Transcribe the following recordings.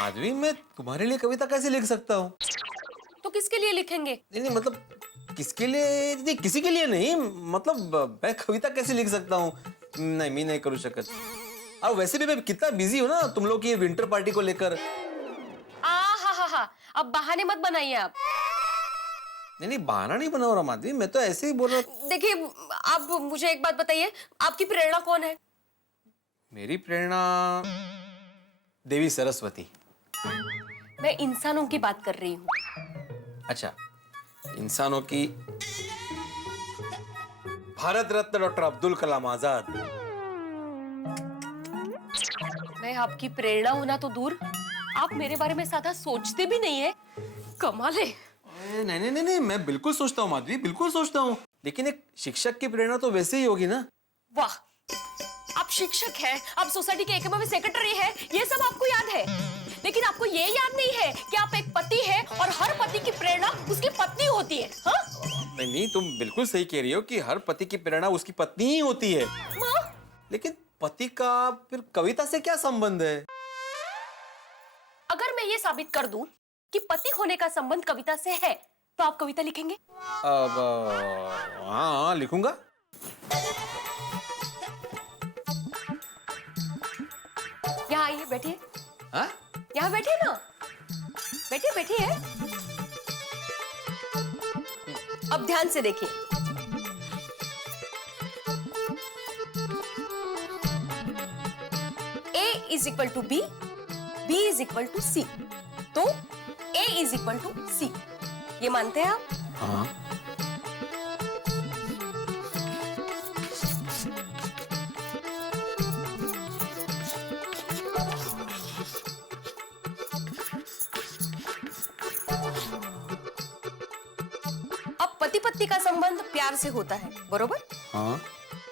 माधवी, मैं तुम्हारे लिए कविता कैसे लिख सकता हूँ? तो किसके लिए लिखेंगे? नहीं मतलब किसके लिए नहीं, किसी के लिए नहीं, मतलब मैं कविता कैसे लिख सकता हूँ? नहीं, मैं नहीं करू शकत। और वैसे भी मैं कितना बिजी हूँ ना तुम लोग की विंटर पार्टी को लेकर। हा, अब बहाने मत बनाइए आप। नहीं, बहाना नहीं बना रहा माधवी, मैं तो ऐसे ही बोल रहा। देखिए, आप मुझे एक बात बताइए, आपकी प्रेरणा कौन है? मेरी प्रेरणा देवी सरस्वती। मैं इंसानों की बात कर रही हूँ। अच्छा, इंसानों की भारत रत्न डॉक्टर अब्दुल कलाम आजाद। मैं आपकी प्रेरणा होना तो दूर, आप मेरे बारे में ज्यादा सोचते भी नहीं है। कमाल है। नहीं, मैं बिल्कुल सोचता हूँ माधवी, बिल्कुल सोचता हूँ, लेकिन एक शिक्षक की प्रेरणा तो वैसे ही होगी ना। वाह, आप शिक्षक हैं, आप सोसाइटी के एकमात्र सेक्रेटरी हैं, ये सब आपको याद है, लेकिन आपको ये याद नहीं है कि आप एक पति हैं और हर पति की प्रेरणा उसकी पत्नी होती है। हाँ? नहीं, तुम बिल्कुल सही कह रही हो कि हर पति की प्रेरणा उसकी पत्नी ही होती है। लेकिन पति का फिर कविता से क्या संबंध है? अगर मैं ये साबित कर दूं कि पति होने का संबंध कविता से है, तो आप कविता लिखेंगे? अब हाँ, लिखूंगा। यहाँ आइए, बैठिए। हाँ? यहाँ बैठिए ना, बैठिए। अब ध्यान से देखिए। A is equal to B, B is equal to C, तो A is equal to C, ये मानते हैं आप? हाँ। अब पति पत्नी का संबंध प्यार से होता है, बरोबर? हाँ।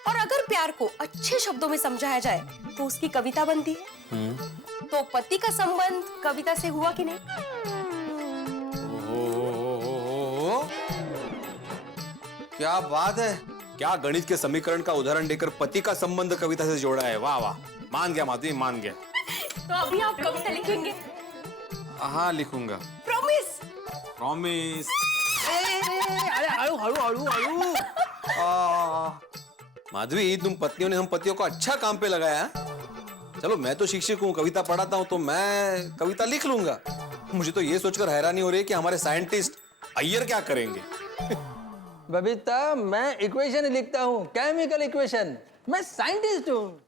और अगर प्यार को अच्छे शब्दों में समझाया जाए तो उसकी कविता बनती है। तो पति का संबंध कविता से हुआ कि नहीं? क्या बात है, क्या गणित के समीकरण का उदाहरण देकर पति का संबंध कविता से जोड़ा है। वाह वाह, मान गया माधवी, मान गया। तो अभी आप कविता लिखेंगे? हाँ, लिखूंगा। प्रॉमिस? प्रॉमिस। अरे हळू। माधवी, तुम पत्नियों ने हम पतियों को अच्छा काम पे लगाया है। चलो, मैं तो शिक्षक हूँ, कविता पढ़ाता हूँ, तो मैं कविता लिख लूंगा। मुझे तो ये सोचकर हैरानी हो रही है कि हमारे साइंटिस्ट अय्यर क्या करेंगे। बबीता, मैं इक्वेशन लिखता हूँ, केमिकल इक्वेशन। मैं साइंटिस्ट हूँ।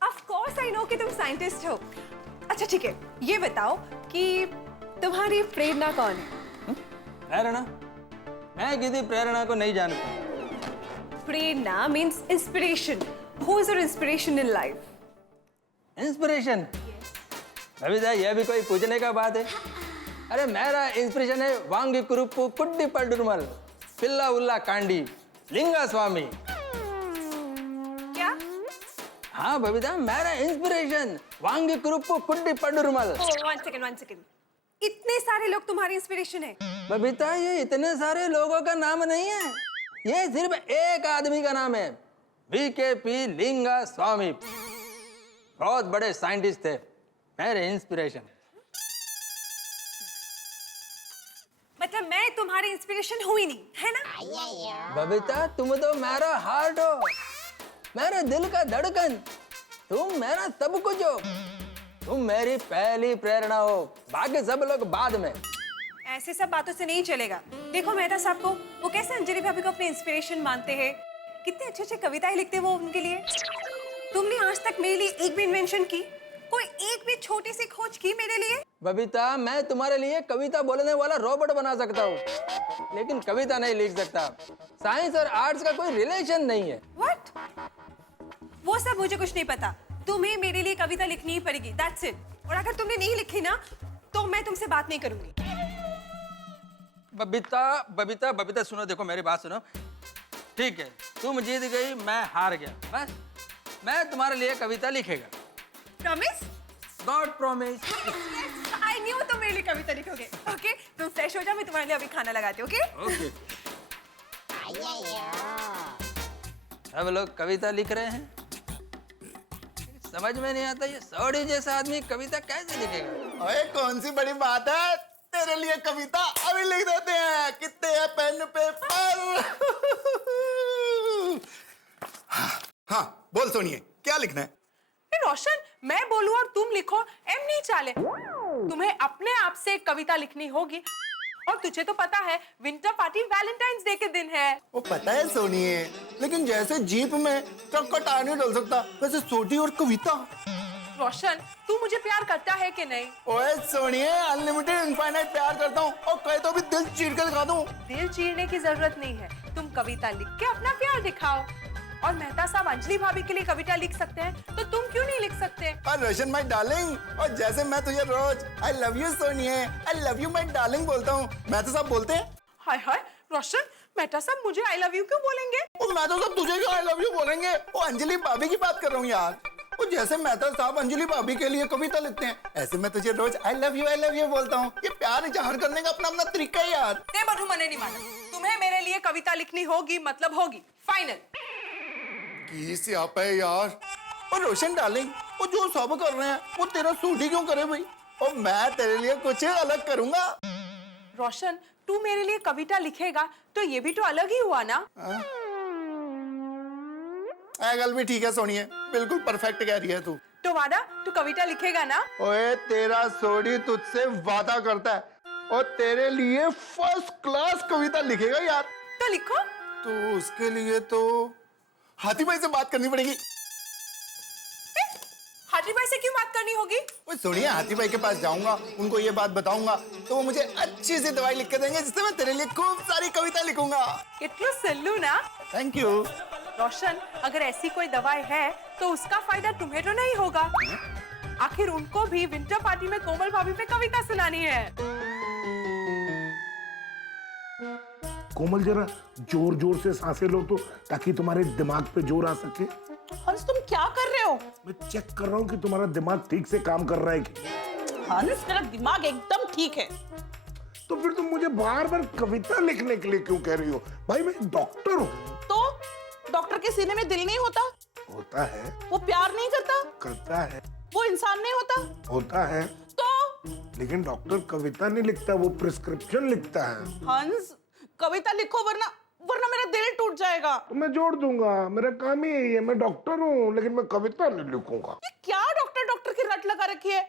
ऑफ कोर्स आई नो कि तुम साइंटिस्ट हो। अच्छा ठीक है, ये बताओ कि तुम्हारी प्रेरणा कौन है? प्रेरणा? मैं किसी प्रेरणा को नहीं जानता। प्रेरणा means inspiration. Who is your inspiration in life? Inspiration? Babita, यह भी कोई पूछने का बात है? अरे मेरा इंस्पिरेशन है वांगी कुरुप्पु कुड्डी पल्डुर्मल पिल्ला उल्ला कांडी लिंगा स्वामी। क्या? हाँ बबीता, मेरा इंस्पिरेशन वांगी कुरुप्पु कुड्डी पल्डुर्मल। One second. इतने सारे लोग तुम्हारी इंस्पिरेशन है? बबीता, ये इतने सारे लोगों का नाम नहीं है, ये सिर्फ एक आदमी का नाम है, VKP लिंगा स्वामी। बहुत बड़े साइंटिस्ट थे, मेरे इंस्पिरेशन। मतलब मैं तुम्हारी इंस्पिरेशन हुई नहीं, है ना? बबीता, तुम तो मेरा हार्ट हो, मेरे दिल का धड़कन। तुम मेरा सब कुछ हो, तुम मेरी पहली प्रेरणा हो, बाकी सब लोग बाद में। ऐसे सब बातों से नहीं चलेगा। देखो मेहता साहब को, वो कैसे अंजलि भाभी को अपने इंस्पिरेशन मानते हैं, कितने अच्छे अच्छे कविताएं लिखते हैं वो उनके लिए। तुमने आज तक मेरे लिए एक भी इन्वेंशन की, कोई एक भी छोटी सी खोज की मेरे लिए? बबीता, मैं तुम्हारे लिए कविता बोलने वाला रोबोट बना सकता हूँ, लेकिन कविता नहीं लिख सकता। साइंस और आर्ट्स का कोई रिलेशन नहीं है। What? वो सब मुझे कुछ नहीं पता। तुम्हें मेरे लिए कविता लिखनी ही पड़ेगी, that's it। और अगर तुमने नहीं लिखी ना, तो मैं तुमसे बात नहीं करूंगी। बबीता सुनो, देखो मेरी बात सुनो। ठीक है, तुम जीत गई, मैं हार गया, बस मैं तुम्हारे लिए कविता लिखेगा। Promise? God promise. I knew तुम मेरे लिए कविता लिखोगे। ओके, तुम फ्रेश हो जाओ, मैं तुम्हारे लिए अभी खाना लगाती हूँ। ओके? सब लोग कविता लिख रहे हैं, समझ में नहीं आता ये सौड़ी जैसा आदमी कविता कैसे लिखेगा। अरे कौन सी बड़ी बात है, तेरे लिए कविता अभी लिख देते हैं। कितने हैं पेन पेपर? हाँ बोल सोनिए, क्या लिखना है? रोशन, मैं बोलूं और तुम लिखो, एम नहीं चाले। तुम्हें अपने आप से एक कविता लिखनी होगी। और तुझे तो पता है विंटर पार्टी वैलेंटाइंस डे के दिन है। वो पता है सोनिए, लेकिन जैसे जीप में ट्रक का टायर नहीं डल सकता, वैसे सोटी और कविता। रोशन, तू मुझे प्यार करता है कि नहीं? ओए सोनिए, अनलिमिटेड इनफाइनाइट प्यार करता हूँ, और कहे तो भी दिल चीर के दिखा दूँ। दिल चीरने की जरूरत नहीं है, तुम कविता लिख के अपना प्यार दिखाओ। और मेहता साहब अंजलि भाभी के लिए कविता लिख सकते हैं, तो तुम क्यों नहीं लिख सकते? और रोशन माय डार्लिंग, और जैसे मैं तुझे रोज आई लव यू सोनिए, I love you my darling बोलता हूँ, मैं तो सब बोलते हैं। हाय हाय रोशन, मेहता साहब मुझे आई लव यू क्यों बोलेंगे? और मैं तो सब तुझे क्यों आई लव यू बोलेंगे? वो अंजलि भाभी की बात कर रहा हूँ यार। वो जैसे मेहता साहब अंजलि भाभी के लिए कविता लिखते हैं, ऐसे मैं तुझे रोज आई लव यू बोलता हूँ। ये प्यार इजहार करने का अपना अपना तरीका है यार। ते बधू मने नहीं माना, तुम्हें मेरे लिए कविता लिखनी होगी, मतलब होगी, फाइनल। किस आप है यार। और रोशन डार्लिंग, वो जो सब कर रहे हैं वो तेरा सूट ही क्यों करे भाई? और मैं तेरे लिए कुछ अलग करूंगा। रोशन, तू मेरे लिए कविता लिखेगा तो ये भी तो अलग ही हुआ ना? गल भी ठीक है सोनिए, बिल्कुल परफेक्ट कह रही है तू। तो वादा, तू कविता लिखेगा ना? ओए तेरा सोडी तुझसे वादा करता है, और तेरे लिए फर्स्ट क्लास कविता लिखेगा यार। तो लिखो। तो उसके लिए तो हाथी भाई से बात करनी पड़ेगी। हाथी भाई से क्यों बात करनी होगी? ओए सुनिए, हाथी भाई के पास जाऊंगा, उनको ये बात बताऊंगा, तो वो मुझे अच्छी सी दवाई लिख के देंगे, जिससे मैं तेरे लिए खूब सारी कविता लिखूंगा। कितना सल्लू ना। Thank you. रोशन, अगर ऐसी कोई दवाई है तो उसका फायदा तुम्हें तो नहीं होगा। आखिर उनको भी विंटर पार्टी में कोमल भाभी पे कविता सुनानी है। कोमल जरा जोर जोर से सांसें लो तो, ताकि तुम्हारे दिमाग पे जोर आ सके। हंस, तुम क्या कर रहे हो? मैं चेक कर रहा हूँ कि तुम्हारा दिमाग ठीक से काम कर रहा है कि। हंस, मेरा दिमाग एकदम ठीक है। तो फिर तुम मुझे बार बार कविता लिखने के लिए क्यों कह रही हो? भाई मैं डॉक्टर हूँ। तो डॉक्टर के सीने में दिल नहीं होता? होता है। वो प्यार नहीं करता? करता है। वो इंसान नहीं होता? होता है। तो लेकिन डॉक्टर कविता नहीं लिखता, वो प्रिस्क्रिप्शन लिखता है। हंस, कविता लिखो, वरना वरना मेरा दिल टूट जाएगा। तो मैं जोड़ दूंगा, मेरा काम ही यही है। मैं डॉक्टर हूँ, लेकिन मैं कविता नहीं लिखूंगा। ये क्या डॉक्टर डॉक्टर की रट लगा रखी है?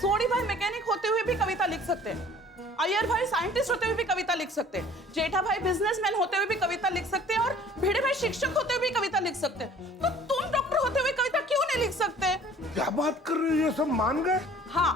सोनी भाई मैकेनिक होते हुए भी कविता लिख सकते हैं, अय्यर भाई साइंटिस्ट होते हुए भी कविता लिख सकते हैं, जेठा भाई बिजनेसमैन होते हुए भी कविता लिख सकते हैं, और भिड़े भाई शिक्षक होते हुए भी कविता लिख सकते हैं। तो तुम डॉक्टर होते हुए कविता क्यों नहीं लिख सकते? क्या बात कर रहे हो? ये सब मान गए? हाँ,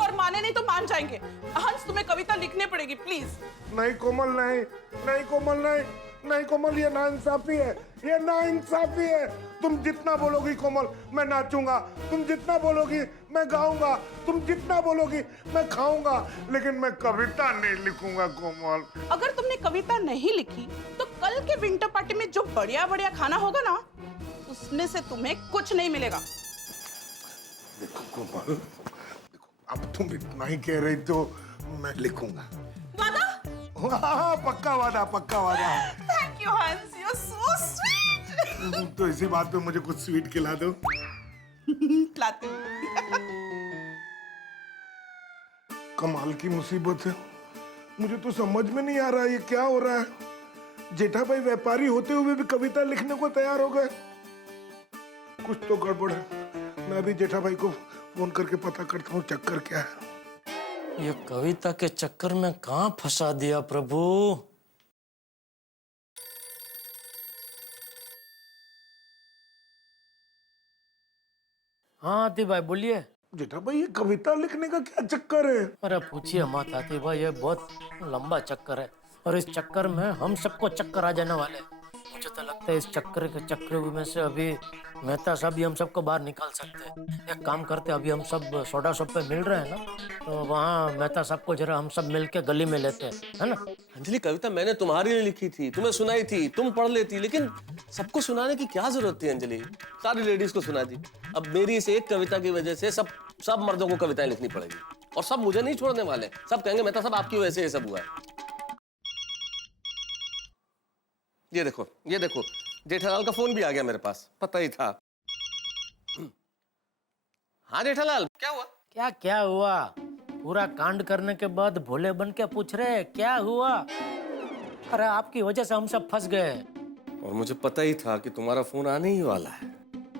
और माने नहीं तो मान जाएंगे। हंस, तुम्हें कविता लिखनी पड़ेगी प्लीज। नहीं कोमल, नहीं नहीं कोमल, नहीं नहीं कोमल, ये नाइंसाफी है, ये नाइंसाफी है। तुम जितना बोलोगी कोमल मैं नाचूंगा, तुम जितना बोलोगी मैं गाऊंगा, तुम जितना बोलोगी मैं खाऊंगा, लेकिन मैं कविता नहीं लिखूंगा कोमल। अगर तुमने कविता नहीं लिखी तो कल के विंटर पार्टी में जो बढ़िया बढ़िया खाना होगा ना, उसमें से तुम्हें कुछ नहीं मिलेगा। देखो कोमल, देखो अब तुम इतना ही कह रही तो मैं लिखूंगा। वादा? हाँ, पक्का वादा, पक्का वादा। थैंक यू हंस, यू आर सो स्वीट। तो इसी बात पे मुझे कुछ स्वीट खिला दो। खिलाती हूँ। कमाल की मुसीबत है, मुझे तो समझ में नहीं आ रहा ये क्या हो रहा है। जेठा भाई व्यापारी होते हुए भी कविता लिखने को तैयार हो गए। कुछ तो गड़बड़ है। मैं भी जेठा भाई को फोन करके पता करता हूँ चक्कर क्या है। ये कविता के चक्कर में कहां फंसा दिया प्रभु। हाँ आती भाई बोलिए। जेठा भाई ये कविता लिखने का क्या चक्कर है? अरे पूछिए मत आती भाई, ये बहुत लंबा चक्कर है, और इस चक्कर में हम सबको चक्कर आ जाने वाले हैं। मुझे तो लगता है इस चक्कर के चक्कर में से अभी मेहता साहब भी हम सबको बाहर निकाल सकते हैं। एक काम करते, अभी हम सब सोडा शॉप पे मिल रहे हैं ना, तो वहाँ मेहता साहब को जरा हम सब मिल के गली में लेते हैं, है ना। अंजलि, कविता मैंने तुम्हारे लिए लिखी थी, तुम्हें सुनाई थी, तुम पढ़ लेती, लेकिन सबको सुनाने की क्या जरूरत थी अंजलि? सारी लेडीज को सुना दी। अब मेरी इस एक कविता की वजह से सब मर्दों को कविताएं लिखनी पड़ेगी, और सब मुझे नहीं छोड़ने वाले। सब कहेंगे मेहता साहब आपकी वजह से ये सब हुआ है। ये देखो जेठालाल का फोन भी आ गया मेरे पास, पता ही था। हाँ जेठालाल, क्या हुआ? क्या क्या हुआ? पूरा कांड करने के बाद भोले बन के पूछ रहे हैं क्या हुआ? अरे आपकी वजह से हम सब फंस गए। और मुझे पता ही था कि तुम्हारा फोन आने ही वाला है।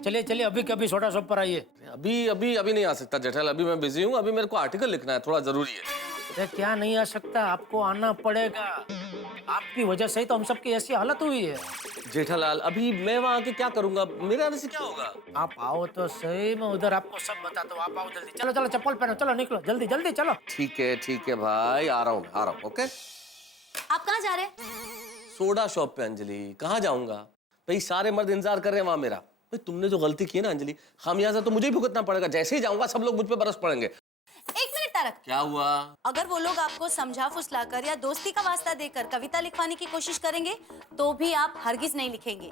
चलिए चलिए अभी कभी सोडा शॉप पर आइए। अभी अभी अभी नहीं आ सकता जेठालाल, अभी मैं बिजी हूँ, अभी मेरे को आर्टिकल लिखना है, थोड़ा जरूरी है। अरे क्या नहीं आ सकता, आपको आना पड़ेगा। आपकी वजह से ही तो हम सबकी ऐसी हालत हुई है। जेठालाल अभी मैं वहाँ आके क्या करूंगा, मेरे आने से क्या होगा? आप आओ तो सही, मैं उधर आपको सब बताता हूँ। आप आओ जल्दी, चलो चलो चप्पल पहनो, चलो निकलो जल्दी जल्दी चलो। ठीक है भाई, आ रहा हूँ ओके। आप कहाँ जा रहे हैं? सोडा शॉप पे अंजलि, कहाँ जाऊंगा भाई, सारे मर्द इंतजार कर रहे हैं वहां मेरा। भाई तुमने जो गलती की है ना अंजलि, खामियाजा तो मुझे ही भुगतना पड़ेगा। जैसे ही जाऊंगा सब लोग मुझ पे बरस पड़ेंगे। एक मिनट तारक, क्या हुआ? अगर वो लोग आपको समझा फुसलाकर या दोस्ती का वास्ता देकर कविता लिखवाने की कोशिश करेंगे तो भी आप हरगिज नहीं लिखेंगे।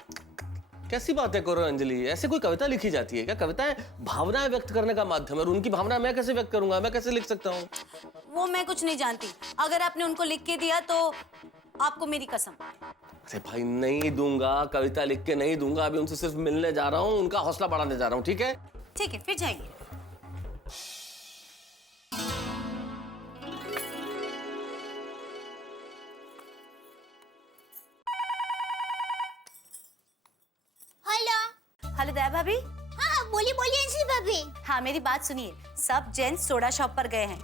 कैसी बातें कर रहे हो अंजलि, ऐसे कोई कविता लिखी जाती है क्या? कविताएं भावनाएं व्यक्त करने का माध्यम है, और उनकी भावना मैं कैसे व्यक्त करूंगा, मैं कैसे लिख सकता हूँ? वो मैं कुछ नहीं जानती। अगर आपने उनको लिख के दिया तो आपको मेरी कसम। अरे भाई नहीं दूंगा, कविता लिख के नहीं दूंगा। अभी उनसे सिर्फ मिलने जा रहा हूँ, उनका हौसला बढ़ाने जा रहा हूँ। ठीक है ठीक है, फिर जाइए। हेलो दया भाभी। हाँ बोलिए बोलिए अंजलि भाभी। हाँ मेरी बात सुनिए, सब जेंट्स सोडा शॉप पर गए हैं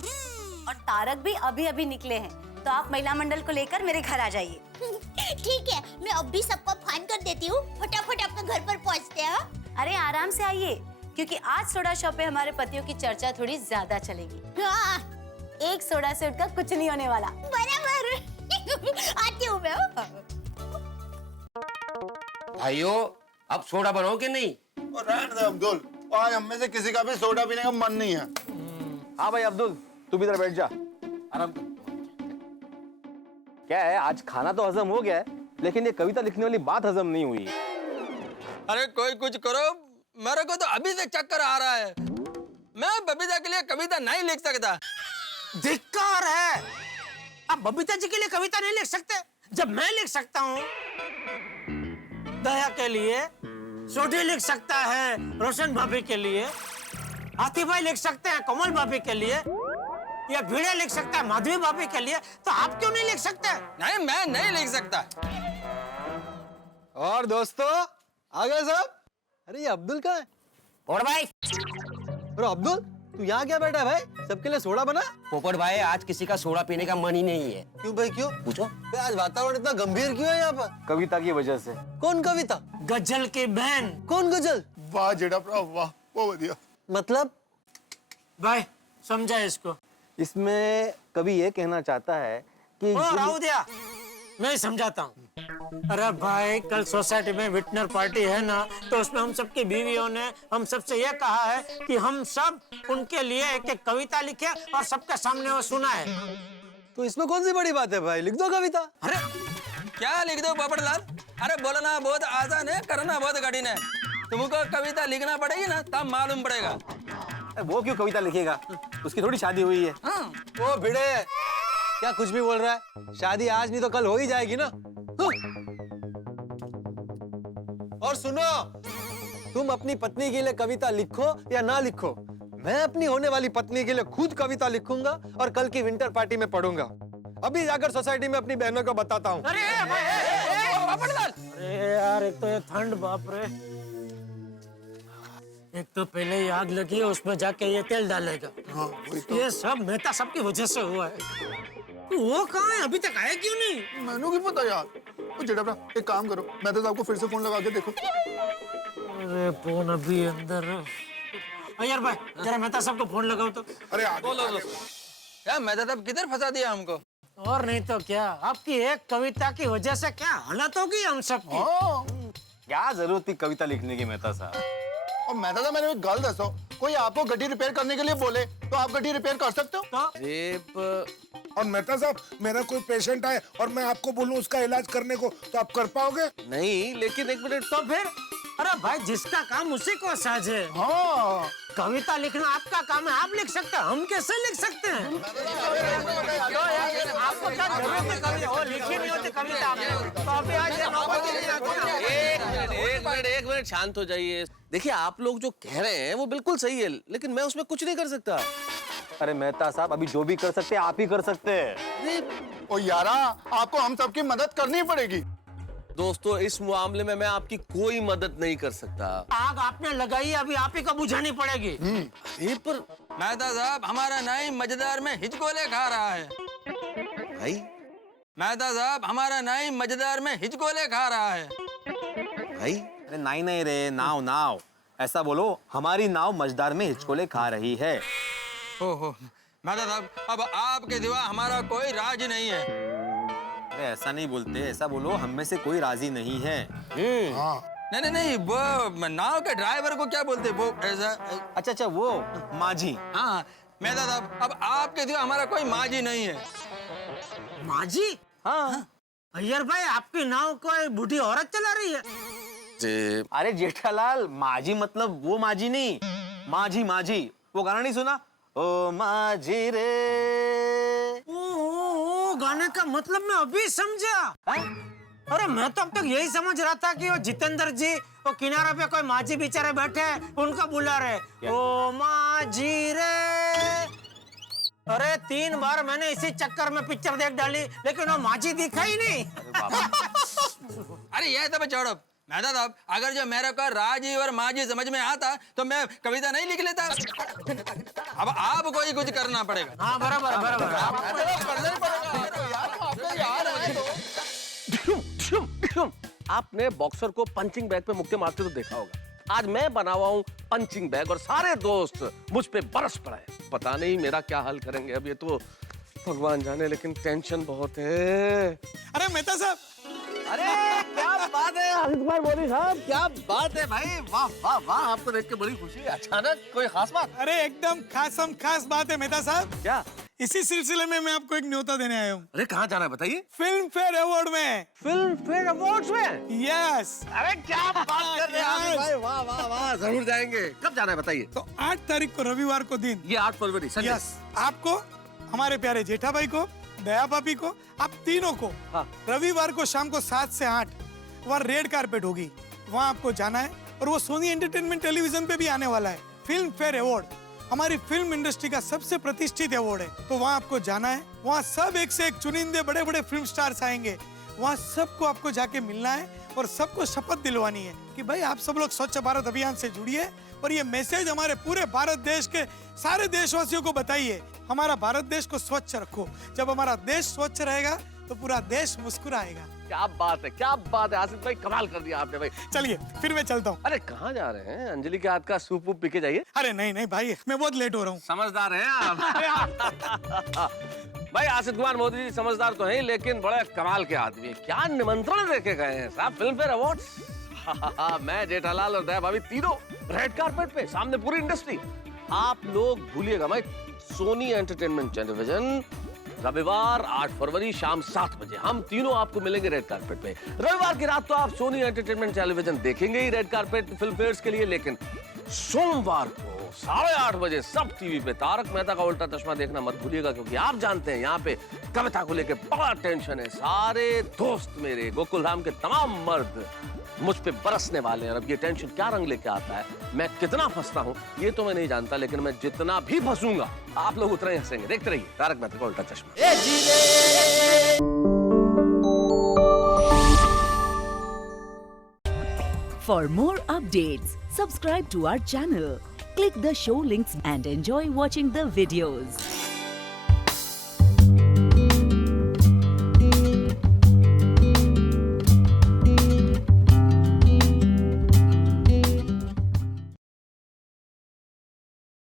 और तारक भी अभी अभी निकले हैं, तो आप महिला मंडल को लेकर मेरे घर आ जाइए। ठीक है, मैं अब भी सबको फोन कर देती हूँ, फटाफट आपके घर पर पहुँचते हैं। अरे आराम से आइए, क्योंकि आज सोडा शॉप पे हमारे पतियों की चर्चा थोड़ी ज्यादा चलेगी। हाँ एक सोडा से उठकर कुछ नहीं होने वाला। बराबर। आती हूँ मैं। भाइयों अब सोडा बनाओ कि नहीं? रहने दे अब्दुल, आज हम में से किसी का भी सोडा पीने का मन नहीं है। हाँ भाई अब्दुल, तू भी इधर बैठ जा, आराम कर। क्या है, आज खाना तो हजम हो गया है, लेकिन ये कविता लिखने वाली बात हजम नहीं हुई। अरे कोई कुछ करो, मेरे को तो अभी से चक्कर आ रहा है। मैं बबीता के लिए कविता नहीं लिख सकता। धिक्कार है, आप बबीता जी के लिए कविता नहीं लिख सकते जब मैं लिख सकता हूँ। दया के लिए सोडी लिख सकता है, रोशन भाभी के लिए हाथी भाई लिख सकते हैं, कोमल भाभी के लिए, या भिड़े लिख सकता है माधवी भाभी के लिए, तो आप क्यों नहीं लिख सकते? नहीं मैं नहीं लिख सकता। और दोस्तों आ गए सब? अरे ये अब्दुल कहाँ है? और भाई अरे अब्दुल तू यहाँ क्या बैठा है भाई? सबके लिए सोडा बना? पोपट भाई आज किसी का सोडा पीने का मन ही नहीं है। क्यों भाई क्यों? पूछो। आज वातावरण इतना गंभीर क्यों है यहाँ पर? कविता की वजह से। कौन कविता? गजल की बहन। कौन गजल? वाह जेठा भरा वाह, बहुत बढ़िया। मतलब भाई समझा इसको। इसमें कवि ये कहना चाहता है कि राहु दिया, मैं समझाता हूँ। अरे भाई कल सोसाइटी में विटनर पार्टी है ना, तो उसमें हम सबकी बीवियों ने हम सबसे ये कहा है कि हम सब उनके लिए एक एक कविता लिखे और सबके सामने वो सुनाए। तो इसमें कौन सी बड़ी बात है भाई, लिख दो कविता। अरे क्या लिख दो पोपटलाल? अरे बोलना बहुत आसान है, करना बहुत कठिन है। तुमको कविता लिखना पड़ेगी ना, तब मालूम पड़ेगा। वो क्यों कविता लिखेगा, उसकी थोड़ी शादी हुई है। हाँ। ओ भिड़े, क्या कुछ भी बोल रहा है? शादी आज नहीं तो कल हो ही जाएगी ना। और सुनो, तुम अपनी पत्नी के लिए कविता लिखो या ना लिखो, मैं अपनी होने वाली पत्नी के लिए खुद कविता लिखूंगा और कल की विंटर पार्टी में पढ़ूंगा। अभी जाकर सोसाइटी में अपनी बहनों को बताता हूँ। अरे यार, एक तो ये ठंड, बाप रे, एक तो पहले ही आग लगी है, उसमें जाके ये तेल डालेगा। हाँ, ये सब मेहता साहब की वजह से हुआ है। वो कहाँ है, अभी तक आया क्यों नहीं? मैंने की पता यार। ओ जेठा भरा एक काम करो, मैं तो आपको फिर से फोन लगा के देखो। अरे फोन अभी अंदर। यार भाई जरा मेहता साहब को फोन लगाओ तो। अरे बोलो क्या मेहता साहब किधर फंसा दिया हमको? और नहीं तो क्या, आपकी एक कविता की वजह से क्या हालत होगी हम सबकी। क्या जरूरत थी कविता लिखने की मेहता साहब? और मेहता साहब मैंने एक गल दसो, कोई आपको गड्डी रिपेयर करने के लिए बोले तो आप गड्डी रिपेयर कर सकते हो? और मेहता साहब मेरा कोई पेशेंट आए और मैं आपको बोलूं उसका इलाज करने को, तो आप कर पाओगे? नहीं, लेकिन एक मिनट। तो फिर अरे भाई जिसका काम उसी को साझे। हाँ कविता लिखना आपका काम है, आप लिख सकते हैं, हम कैसे लिख सकते हैं? आपको क्या जरूरत है कविता? वो लिखी नहीं होती कविता आपने, तो अभी आज ये नौबत ही नहीं आती। एक मिनट शांत हो जाइए। देखिए आप लोग जो कह रहे हैं वो बिल्कुल सही है, लेकिन मैं उसमें कुछ नहीं कर सकता। अरे मेहता साहब, अभी जो भी कर सकते हैं आप ही कर सकते हैं। ओ यारा, आपको हम सबकी मदद करनी पड़ेगी। दोस्तों इस मामले में मैं आपकी कोई मदद नहीं कर सकता। आग आपने लगाई, अभी आप ही को बुझानी पड़ेगी। अरे पर मेहता साहब, हमारा नाई मजेदार में हिचकोले खा रहा है। भाई मेहता साहब, हमारा नाई मजेदार में हिचकोले खा रहा है। भाई अरे नहीं नहीं रे, नाव नाव ऐसा बोलो, हमारी नाव मझदार में हिचकोले खा रही है। ओहो मेहता साहब, अब आपके सिवा हमारा कोई राज नहीं है। अरे ऐसा नहीं बोलते, ऐसा बोलो हम में से कोई राजी नहीं है। नहीं नहीं नहीं, वो नाव के ड्राइवर को क्या बोलते, वो ऐसा। अच्छा अच्छा, वो माझी। हाँ मेहता साहब, अब आपके सिवा हमारा कोई माझी नहीं है। माझी? हाँ अय्यर भाई, आपकी नाव कोई बूढ़ी औरत चला रही है? अरे जेठालाल, माझी मतलब वो माझी नहीं, माझी माझी। वो गाना नहीं सुना, ओ माझी रे। ओ, गाने का मतलब मैं अभी समझा। अरे मैं तो अब तक यही समझ रहा था कि वो जितेंद्र जी वो किनारे पे कोई माझी बेचारे बैठे हैं, उनका बुला रहे, ओ माझी रे। अरे 3 बार मैंने इसी चक्कर में पिक्चर देख डाली, लेकिन वो माझी दिखा ही नहीं। अरे ये तो छोड़ो मेहता साहब, अगर जो मेरे को राजी और माझी समझ में आता तो मैं कविता नहीं लिख लेता। अब आपको ही कुछ करना पड़ेगा। हाँ बराबर बराबर। आपने बॉक्सर को पंचिंग बैग पे मुक्के मारते तो देखा होगा। आज मैं बना हुआ हूँ पंचिंग बैग और सारे दोस्त मुझ पे बरस पड़े। पता नहीं मेरा क्या हाल करेंगे अब, ये तो भगवान जाने, लेकिन टेंशन बहुत है। अरे मेहता साहब, अरे क्या बात है आदित्य कुमार मोदी साहब, क्या बात है भाई, वाह वाह वाह, आपको देख के बड़ी खुशी है। अचानक कोई खास बात? अरे एकदम खास बात है मेहता साहब। क्या? इसी सिलसिले में मैं आपको एक न्योता देने आया हूँ। अरे कहाँ जाना है बताइए? फिल्म फेयर अवार्ड में। फिल्म फेयर अवार्ड्स में? यस। अरे क्या बात कर रहे हैं भाई, वाह वाह वाह, जरूर जाएंगे। कब जाना है बताइए? तो 8 तारीख को रविवार को दिन। ये 8 फरवरी संडे। यस, आपको, हमारे प्यारे जेठा भाई को, दया भाभी को, आप तीनों को रविवार को शाम को 7 से 8 वहाँ रेड कारपेट होगी, वहाँ आपको जाना है। और वो सोनी एंटरटेनमेंट टेलीविजन पे भी आने वाला है। फिल्म फेयर अवार्ड हमारी फिल्म इंडस्ट्री का सबसे प्रतिष्ठित अवार्ड है, तो वहाँ आपको जाना है। वहाँ सब एक से एक चुनिंदे बड़े बड़े फिल्म स्टार्स आएंगे। वहाँ सबको आपको जाके मिलना है और सबको शपथ दिलवानी है कि भाई आप सब लोग स्वच्छ भारत अभियान से जुड़िए और ये मैसेज हमारे पूरे भारत देश के सारे देशवासियों को बताइए, हमारा भारत देश को स्वच्छ रखो। जब हमारा देश स्वच्छ रहेगा तो पूरा देश मुस्कुराएगा। क्या बात है, क्या बात है आसिफ भाई, कमाल कर दिया आपने भाई। चलिए फिर मैं चलता हूँ। अरे कहाँ जा रहे हैं? अंजलि के हाथ का सूप वूप पी के जाइए। अरे नहीं नहीं भाई, मैं बहुत लेट हो रहा हूँ। समझदार हैं आप। भाई आसिफ कुमार मोदी जी समझदार तो हैं, लेकिन बड़े कमाल के आदमी। क्या निमंत्रण देके गए हैं साहब फिल्म फेयर अवार्ड्स। मैं जेठालाल और दया भाभी तीनों रेड कारपेट पे, सामने पूरी इंडस्ट्री। आप लोग भूलिएगा भाई, सोनी एंटरटेनमेंट टेलीविजन रविवार 8 फरवरी शाम 7 बजे हम तीनों आपको मिलेंगे रेड कारपेट पे। रविवार की रात तो आप सोनी एंटरटेनमेंट टेलीविजन देखेंगे ही रेड कारपेट फिल्म फेयर्स के लिए, लेकिन सोमवार को 8:30 बजे सब टीवी पे तारक मेहता का उल्टा चश्मा देखना मत भूलिएगा, क्योंकि आप जानते हैं यहाँ पे कविता को लेकर बड़ा टेंशन है। सारे दोस्त मेरे गोकुलधाम के तमाम मर्द मुझ पे बरसने वाले हैं। अब ये टेंशन क्या रंग लेके आता है, मैं कितना फंसता हूँ ये तो मैं नहीं जानता, लेकिन मैं जितना भी फंसूंगा आप लोग उतना ही हंसेंगे। देखते रहिए तारक मेहता का उल्टा चश्मा। For more updates, subscribe to our channel, click the show links and enjoy watching the videos.